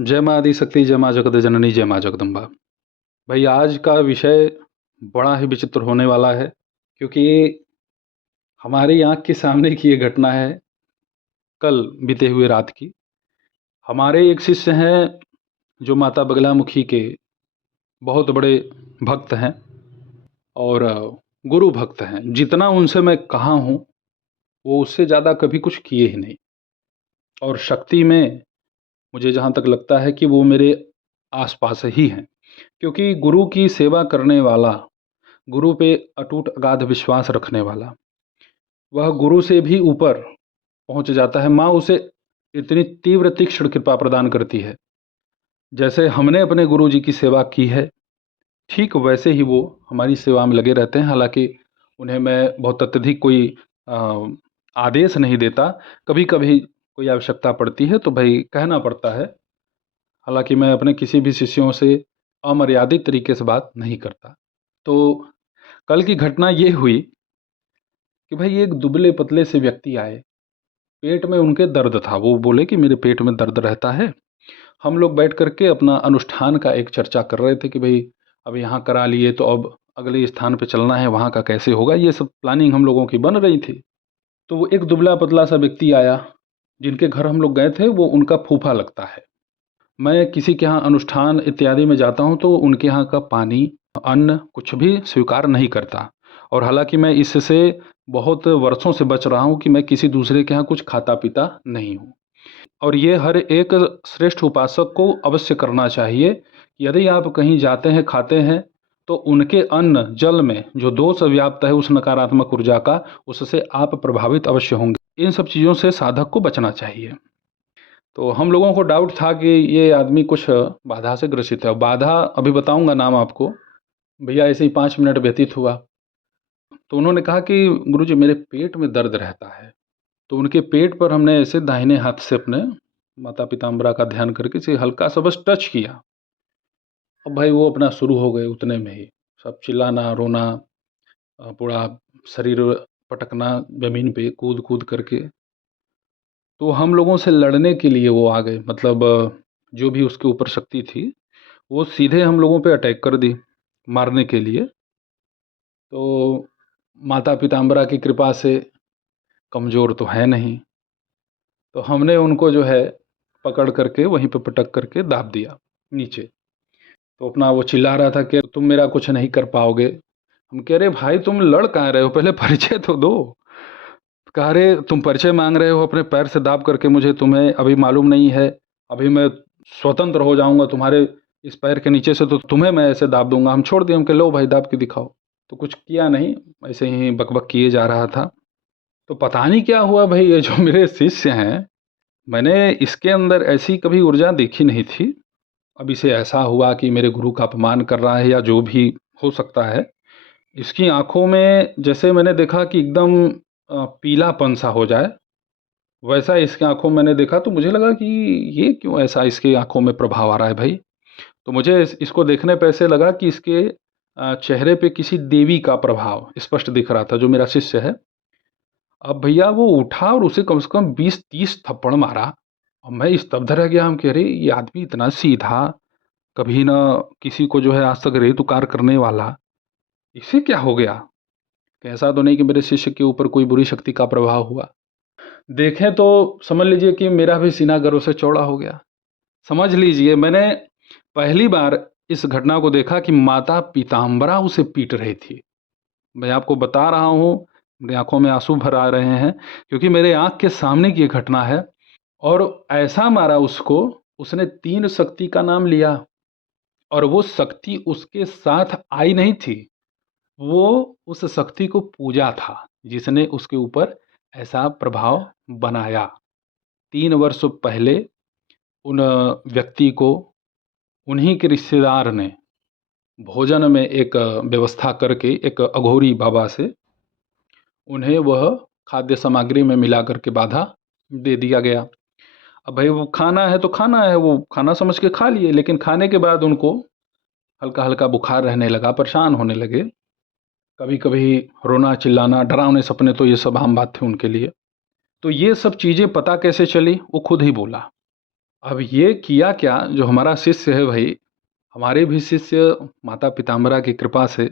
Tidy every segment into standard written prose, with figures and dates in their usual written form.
जय माँ आदिशक्ति, जय माँ जगत जननी, जय माँ जगदम्बा। भाई आज का विषय बड़ा ही विचित्र होने वाला है, क्योंकि हमारी आँख के सामने की ये घटना है कल बीते हुए रात की। हमारे एक शिष्य हैं जो माता बगलामुखी के बहुत बड़े भक्त हैं और गुरु भक्त हैं। जितना उनसे मैं कहा हूँ, वो उससे ज़्यादा कभी कुछ किए ही नहीं। और शक्ति में मुझे जहाँ तक लगता है कि वो मेरे आस-पास ही हैं, क्योंकि गुरु की सेवा करने वाला, गुरु पे अटूट अगाध विश्वास रखने वाला, वह गुरु से भी ऊपर पहुंच जाता है। माँ उसे इतनी तीव्र तीक्ष्ण कृपा प्रदान करती है। जैसे हमने अपने गुरु जी की सेवा की है, ठीक वैसे ही वो हमारी सेवा में लगे रहते हैं। हालांकि उन्हें मैं बहुत अत्यधिक कोई अ, आदेश नहीं देता। कभी कभी कोई आवश्यकता पड़ती है तो भाई कहना पड़ता है। हालांकि मैं अपने किसी भी शिष्यों से अमर्यादित तरीके से बात नहीं करता। तो कल की घटना ये हुई कि भाई एक दुबले पतले से व्यक्ति आए। पेट में उनके दर्द था। वो बोले कि मेरे पेट में दर्द रहता है। हम लोग बैठ करके अपना अनुष्ठान का एक चर्चा कर रहे थे कि भाई अब यहाँ करा लिए तो अब अगले स्थान पे चलना है, वहाँ का कैसे होगा, ये सब प्लानिंग हम लोगों की बन रही थी। तो वो एक दुबला पतला सा व्यक्ति आया, जिनके घर हम लोग गए थे। वो उनका फूफा लगता है। मैं किसी के यहाँ अनुष्ठान इत्यादि में जाता हूँ तो उनके यहाँ का पानी, अन्न कुछ भी स्वीकार नहीं करता। और हालांकि मैं इससे बहुत वर्षों से बच रहा हूँ कि मैं किसी दूसरे के यहाँ कुछ खाता पीता नहीं हूँ। और ये हर एक श्रेष्ठ उपासक को अवश्य करना चाहिए कि यदि आप कहीं जाते हैं, खाते हैं, तो उनके अन्न जल में जो दोष व्याप्त है उस नकारात्मक ऊर्जा का, उससे आप प्रभावित अवश्य होंगे। इन सब चीज़ों से साधक को बचना चाहिए। तो हम लोगों को डाउट था कि ये आदमी कुछ बाधा से ग्रसित है। बाधा अभी बताऊंगा नाम आपको। भैया ऐसे ही 5 मिनट व्यतीत हुआ तो उन्होंने कहा कि गुरुजी मेरे पेट में दर्द रहता है। तो उनके पेट पर हमने ऐसे दाहिने हाथ से अपने माता पिताम्बरा का ध्यान करके इसे हल्का सा बस टच किया। अब भाई वो अपना शुरू हो गए उतने में ही सब चिल्लाना रोना, पूरा शरीर पटकना जमीन पे कूद कूद करके। तो हम लोगों से लड़ने के लिए वो आ गए। मतलब जो भी उसके ऊपर शक्ति थी, वो सीधे हम लोगों पे अटैक कर दी मारने के लिए। तो माता पिताम्बरा की कृपा से कमज़ोर तो है नहीं, तो हमने उनको जो है पकड़ करके वहीं पे पटक करके दाब दिया नीचे। तो अपना वो चिल्ला रहा था कि तुम मेरा कुछ नहीं कर पाओगे। हम कह रहे भाई तुम लड़ कहाँ रहे हो, पहले परिचय तो दो। कह रहे तुम परिचय मांग रहे हो अपने पैर से दाब करके मुझे, तुम्हें अभी मालूम नहीं है। अभी मैं स्वतंत्र हो जाऊंगा तुम्हारे इस पैर के नीचे से, तो तुम्हें मैं ऐसे दाब दूंगा। हम छोड़ दिए, हम कह लो भाई दाब के दिखाओ। तो कुछ किया नहीं, ऐसे ही बकबक किए जा रहा था। तो पता नहीं क्या हुआ भाई, ये जो मेरे शिष्य हैं, मैंने इसके अंदर ऐसी कभी ऊर्जा देखी नहीं थी। अब इसे ऐसा हुआ कि मेरे गुरु का अपमान कर रहा है या जो भी हो सकता है। इसकी आंखों में जैसे मैंने देखा कि एकदम पीलापन सा हो जाए, वैसा इसकी आंखों में मैंने देखा। तो मुझे लगा कि ये क्यों ऐसा इसके आंखों में प्रभाव आ रहा है भाई। तो मुझे इसको देखने पे ऐसे लगा कि इसके चेहरे पे किसी देवी का प्रभाव स्पष्ट दिख रहा था, जो मेरा शिष्य है। अब भैया वो उठा और उसे कम से कम 20-30 थप्पड़ मारा। और मैं स्तब्ध रह गया। हम कह रहे ये आदमी इतना सीधा, कभी ना किसी को जो है आज तक रेत उकार करने वाला, इसे क्या हो गया। ऐसा तो नहीं कि मेरे शिष्य के ऊपर कोई बुरी शक्ति का प्रभाव हुआ। देखें तो समझ लीजिए कि मेरा भी सीना गर्व से चौड़ा हो गया। समझ लीजिए मैंने पहली बार इस घटना को देखा कि माता पीताम्बरा उसे पीट रही थी। मैं आपको बता रहा हूँ, मेरी आंखों में आंसू भर आ रहे हैं, क्योंकि मेरे आंख के सामने की ये घटना है। और ऐसा मारा उसको, उसने 3 शक्ति का नाम लिया और वो शक्ति उसके साथ आई नहीं थी। वो उस शक्ति को पूजा था जिसने उसके ऊपर ऐसा प्रभाव बनाया। 3 वर्ष पहले उन व्यक्ति को उन्हीं के रिश्तेदार ने भोजन में एक व्यवस्था करके एक अघोरी बाबा से उन्हें वह खाद्य सामग्री में मिला करके बाधा दे दिया गया। अब भाई वो खाना है तो खाना है, वो खाना समझ के खा लिए। लेकिन खाने के बाद उनको हल्का हल्का बुखार रहने लगा, परेशान होने लगे। कभी कभी रोना चिल्लाना, डरावने सपने, तो ये सब आम बात थी उनके लिए। तो ये सब चीज़ें पता कैसे चली, वो खुद ही बोला। अब ये किया क्या, जो हमारा शिष्य है भाई, हमारे भी शिष्य माता पीताम्बरा की कृपा से,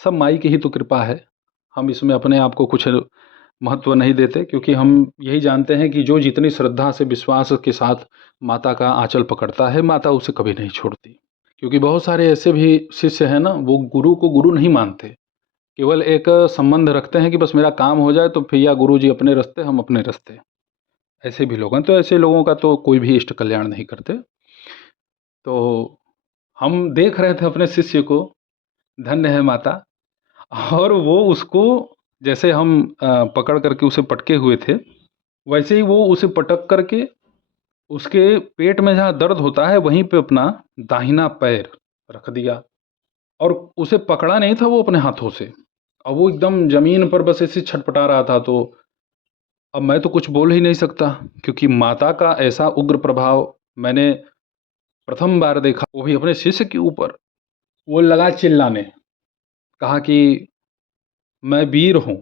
सब माई की ही तो कृपा है। हम इसमें अपने आप को कुछ महत्व नहीं देते, क्योंकि हम यही जानते हैं कि जो जितनी श्रद्धा से विश्वास के साथ माता का आंचल पकड़ता है, माता उसे कभी नहीं छोड़ती। क्योंकि बहुत सारे ऐसे भी शिष्य हैं ना, वो गुरु को गुरु नहीं मानते, केवल एक संबंध रखते हैं कि बस मेरा काम हो जाए तो भैया गुरु जी अपने रास्ते, हम अपने रास्ते। ऐसे भी लोग हैं, तो ऐसे लोगों का तो कोई भी इष्ट कल्याण नहीं करते। तो हम देख रहे थे अपने शिष्य को, धन्य है माता। और वो उसको, जैसे हम पकड़ करके उसे पटके हुए थे, वैसे ही वो उसे पटक करके उसके पेट में जहाँ दर्द होता है वहीं पे अपना दाहिना पैर रख दिया। और उसे पकड़ा नहीं था वो अपने हाथों से, और वो एकदम जमीन पर बस ऐसे छटपटा रहा था। तो अब मैं तो कुछ बोल ही नहीं सकता, क्योंकि माता का ऐसा उग्र प्रभाव मैंने प्रथम बार देखा, वो भी अपने शिष्य के ऊपर। वो लगा चिल्लाने, कहा कि मैं वीर हूँ।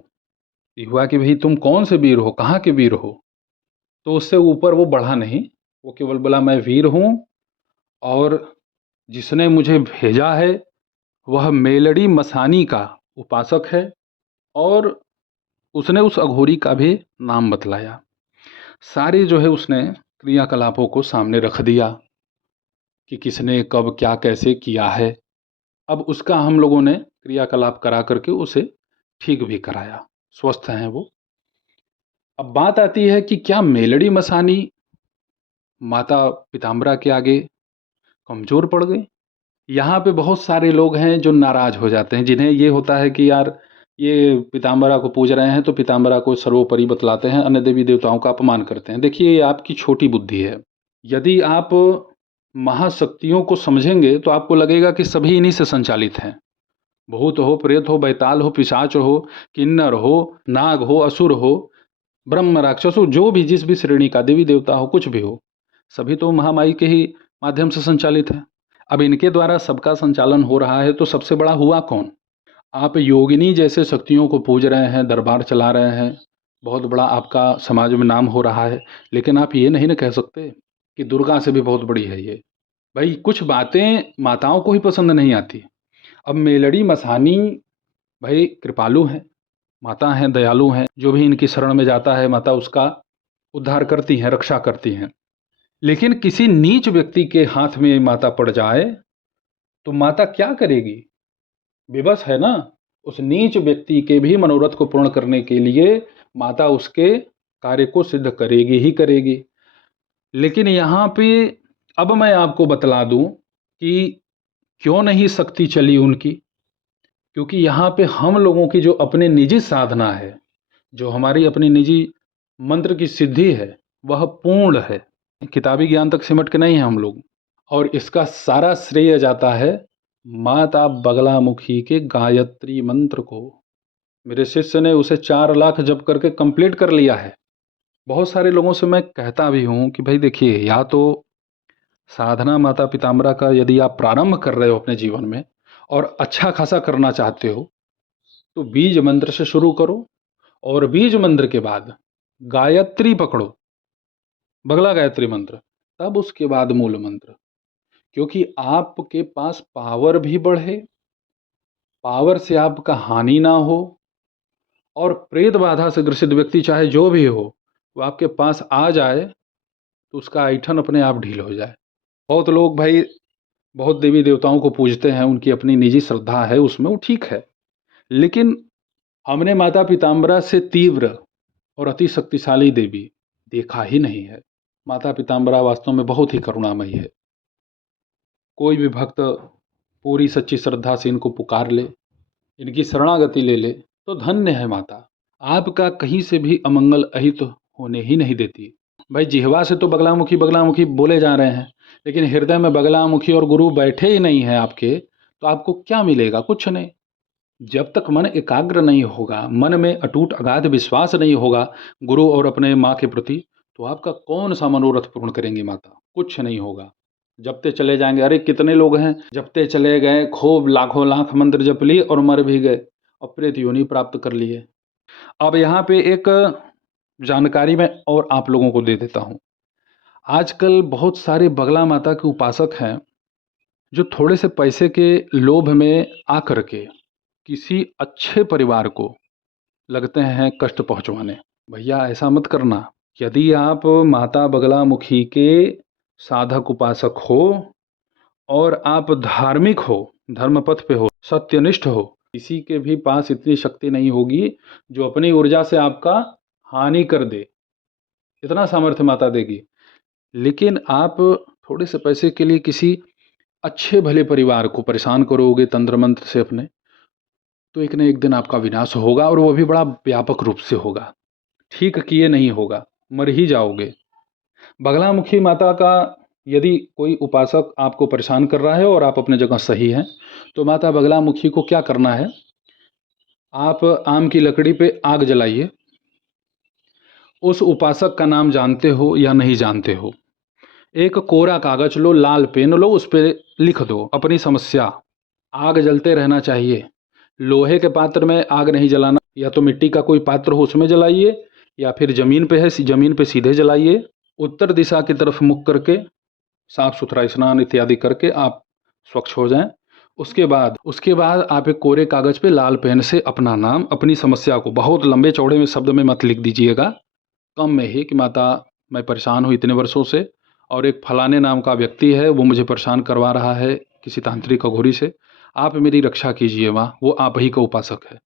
ये हुआ कि भाई तुम कौन से वीर हो, कहाँ के वीर हो? तो उससे ऊपर वो बढ़ा नहीं, वो केवल बोला मैं वीर हूँ, और जिसने मुझे भेजा है वह मेलड़ी मसानी का उपासक है। और उसने उस अघोरी का भी नाम बतलाया। सारे जो है उसने क्रियाकलापों को सामने रख दिया कि किसने कब क्या कैसे किया है। अब उसका हम लोगों ने क्रियाकलाप करा करके उसे ठीक भी कराया, स्वस्थ हैं वो। अब बात आती है कि क्या मेलड़ी मसानी माता पीताम्बरा के आगे कमज़ोर पड़ गई? यहाँ पे बहुत सारे लोग हैं जो नाराज़ हो जाते हैं, जिन्हें ये होता है कि यार ये पीताम्बरा को पूज रहे हैं तो पीताम्बरा को सर्वोपरि बतलाते हैं, अन्य देवी देवताओं का अपमान करते हैं। देखिए, ये आपकी छोटी बुद्धि है। यदि आप महाशक्तियों को समझेंगे तो आपको लगेगा कि सभी इन्हीं से संचालित हैं। भूत हो, प्रेत हो, बैताल हो, पिशाच हो, किन्नर हो, नाग हो, असुर हो, ब्रह्म राक्षस हो, जो भी जिस भी श्रेणी का देवी देवता हो, कुछ भी हो, सभी तो महामाई के ही माध्यम से संचालित हैं। अब इनके द्वारा सबका संचालन हो रहा है, तो सबसे बड़ा हुआ कौन? आप योगिनी जैसे शक्तियों को पूज रहे हैं, दरबार चला रहे हैं, बहुत बड़ा आपका समाज में नाम हो रहा है, लेकिन आप ये नहीं ना कह सकते कि दुर्गा से भी बहुत बड़ी है ये। भाई कुछ बातें माताओं को ही पसंद नहीं आती। अब मेलड़ी मसानी भाई कृपालु हैं, माता हैं, दयालु हैं, जो भी इनकी शरण में जाता है माता उसका उद्धार करती हैं, रक्षा करती हैं। लेकिन किसी नीच व्यक्ति के हाथ में माता पड़ जाए तो माता क्या करेगी? विवश है ना। उस नीच व्यक्ति के भी मनोरथ को पूर्ण करने के लिए माता उसके कार्य को सिद्ध करेगी ही करेगी। लेकिन यहाँ पे अब मैं आपको बतला दूं कि क्यों नहीं शक्ति चली उनकी। क्योंकि यहाँ पे हम लोगों की जो अपने निजी साधना है, जो हमारी अपनी निजी मंत्र की सिद्धि है, वह पूर्ण है। किताबी ज्ञान तक सिमट के नहीं है हम लोग। और इसका सारा श्रेय जाता है माता बगलामुखी के गायत्री मंत्र को। मेरे शिष्य ने उसे 4 लाख जप करके कंप्लीट कर लिया है। बहुत सारे लोगों से मैं कहता भी हूँ कि भाई देखिए, या तो साधना माता पिताम्बरा का यदि आप प्रारंभ कर रहे हो अपने जीवन में और अच्छा खासा करना चाहते हो, तो बीज मंत्र से शुरू करो, और बीज मंत्र के बाद गायत्री पकड़ो, बगला गायत्री मंत्र, तब उसके बाद मूल मंत्र। क्योंकि आपके पास पावर भी बढ़े, पावर से आपका हानि ना हो, और प्रेत बाधा से ग्रसित व्यक्ति चाहे जो भी हो, वो आपके पास आ जाए तो उसका ऐठन अपने आप ढील हो जाए। बहुत लोग भाई बहुत देवी देवताओं को पूजते हैं, उनकी अपनी निजी श्रद्धा है उसमें, वो ठीक है। लेकिन हमने माता पीताम्बरा से तीव्र और अति शक्तिशाली देवी देखा ही नहीं है। माता पीताम्बरा वास्तव में बहुत ही करुणामयी है। कोई भी भक्त पूरी सच्ची श्रद्धा से इनको पुकार ले, इनकी शरणागति ले ले, तो धन्य है माता। आपका कहीं से भी अमंगल अहित होने ही नहीं देती। भाई जिह्वा से तो बगलामुखी बगलामुखी बोले जा रहे हैं, लेकिन हृदय में बगलामुखी और गुरु बैठे ही नहीं है आपके, तो आपको क्या मिलेगा? कुछ नहीं। जब तक मन एकाग्र नहीं होगा, मन में अटूट अगाध विश्वास नहीं होगा गुरु और अपने माँ के प्रति, तो आपका कौन सा मनोरथ पूर्ण करेंगी माता? कुछ नहीं होगा। जपते चले जाएंगे। अरे कितने लोग हैं जपते चले गए, खूब लाखों लाख मंत्र जप लिए और मर भी गए और प्रेत योनि प्राप्त कर लिए। अब यहाँ पे एक जानकारी मैं और आप लोगों को दे देता हूँ। आजकल बहुत सारे बगला माता के उपासक हैं जो थोड़े से पैसे के लोभ में आकर के किसी अच्छे परिवार को लगते हैं कष्ट पहुंचवाने। भैया ऐसा मत करना। यदि आप माता बगलामुखी के साधक उपासक हो और आप धार्मिक हो, धर्म पथ पे हो, सत्यनिष्ठ हो, किसी के भी पास इतनी शक्ति नहीं होगी जो अपनी ऊर्जा से आपका हानि कर दे। इतना सामर्थ्य माता देगी। लेकिन आप थोड़े से पैसे के लिए किसी अच्छे भले परिवार को परेशान करोगे तंत्र मंत्र से अपने, तो एक न एक दिन आपका विनाश होगा और वो भी बड़ा व्यापक रूप से होगा। ठीक किए नहीं होगा, मर ही जाओगे। बगलामुखी माता का यदि कोई उपासक आपको परेशान कर रहा है और आप अपने जगह सही हैं, तो माता बगलामुखी को क्या करना है, आप आम की लकड़ी पे आग जलाइए। उस उपासक का नाम जानते हो या नहीं जानते हो, एक कोरा कागज लो, लाल पेन लो, उस पर लिख दो अपनी समस्या। आग जलते रहना चाहिए। लोहे के पात्र में आग नहीं जलाना, या तो मिट्टी का कोई पात्र हो उसमें जलाइए, या फिर जमीन पे है, जमीन पे सीधे जलाइए। उत्तर दिशा की तरफ मुख करके साफ सुथरा स्नान इत्यादि करके आप स्वच्छ हो जाएं। उसके बाद आप एक कोरे कागज पे लाल पेन से अपना नाम, अपनी समस्या को बहुत लंबे चौड़े में शब्द में मत लिख दीजिएगा, कम में ही कि माता मैं परेशान हूँ इतने वर्षों से और एक फलाने नाम का व्यक्ति है वो मुझे परेशान करवा रहा है किसी तांत्रिक अघोरी से, आप मेरी रक्षा कीजिए माँ, वो आप ही का उपासक है।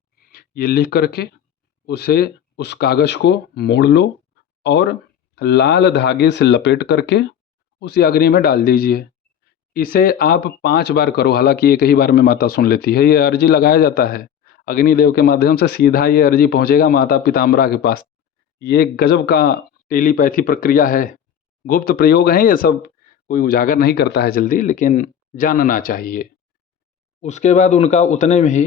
ये लिख करके उस कागज को मोड़ लो और लाल धागे से लपेट करके उसी अग्नि में डाल दीजिए। इसे आप 5 बार करो, हालांकि एक ही बार में माता सुन लेती है। ये अर्जी लगाया जाता है अग्निदेव के माध्यम से, सीधा ये अर्जी पहुंचेगा माता पीताम्बरा के पास। ये गजब का टेलीपैथी प्रक्रिया है, गुप्त प्रयोग है ये सब, कोई उजागर नहीं करता है जल्दी, लेकिन जानना चाहिए। उसके बाद उनका उतने में ही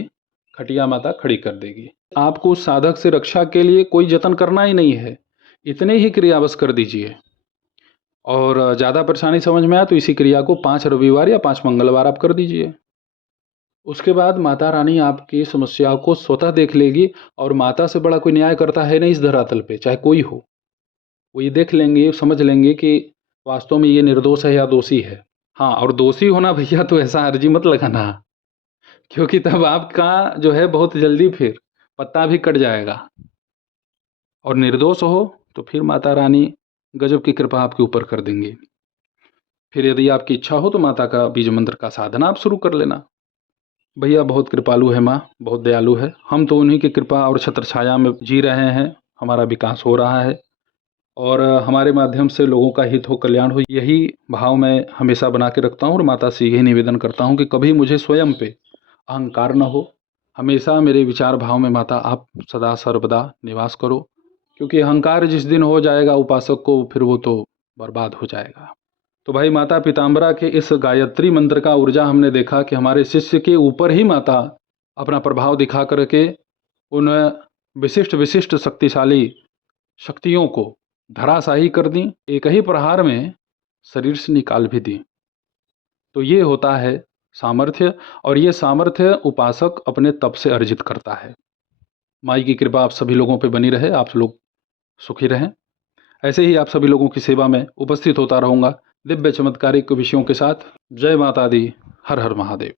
खटिया माता खड़ी कर देगी। आपको उस साधक से रक्षा के लिए कोई जतन करना ही नहीं है, इतने ही क्रिया बस कर दीजिए। और ज़्यादा परेशानी समझ में आए तो इसी क्रिया को 5 रविवार या 5 मंगलवार आप कर दीजिए। उसके बाद माता रानी आपकी समस्या को स्वतः देख लेगी, और माता से बड़ा कोई न्याय करता है नहीं इस धरातल पे, चाहे कोई हो। वो ये देख लेंगे, समझ लेंगे कि वास्तव में ये निर्दोष है या दोषी है। हाँ, और दोषी होना भैया तो ऐसा अर्जी मत लगाना, क्योंकि तब आपका जो है बहुत जल्दी फिर पत्ता भी कट जाएगा। और निर्दोष हो तो फिर माता रानी गजब की कृपा आपके ऊपर कर देंगी। फिर यदि आपकी इच्छा हो तो माता का बीज मंत्र का साधना आप शुरू कर लेना। भैया बहुत कृपालु है माँ, बहुत दयालु है। हम तो उन्हीं की कृपा और छत्र छाया में जी रहे हैं, हमारा विकास हो रहा है और हमारे माध्यम से लोगों का हित हो, कल्याण हो, यही भाव मैं हमेशा बना के रखता हूँ। और माता से यही निवेदन करता हूँ कि कभी मुझे स्वयं पे अहंकार न हो। हमेशा मेरे विचार भाव में माता आप सदा सर्वदा निवास करो, क्योंकि अहंकार जिस दिन हो जाएगा उपासक को, फिर वो तो बर्बाद हो जाएगा। तो भाई माता पीताम्बरा के इस गायत्री मंत्र का ऊर्जा हमने देखा कि हमारे शिष्य के ऊपर ही माता अपना प्रभाव दिखा करके उन विशिष्ट विशिष्ट शक्तिशाली शक्तियों को धराशाही कर दी, एक ही प्रहार में शरीर से निकाल भी दी। तो ये होता है सामर्थ्य, और ये सामर्थ्य उपासक अपने तप से अर्जित करता है। माई की कृपा आप सभी लोगों पे बनी रहे, आप लोग सुखी रहें। ऐसे ही आप सभी लोगों की सेवा में उपस्थित होता रहूँगा दिव्य चमत्कारिक विषयों के साथ। जय माता दी, हर हर महादेव।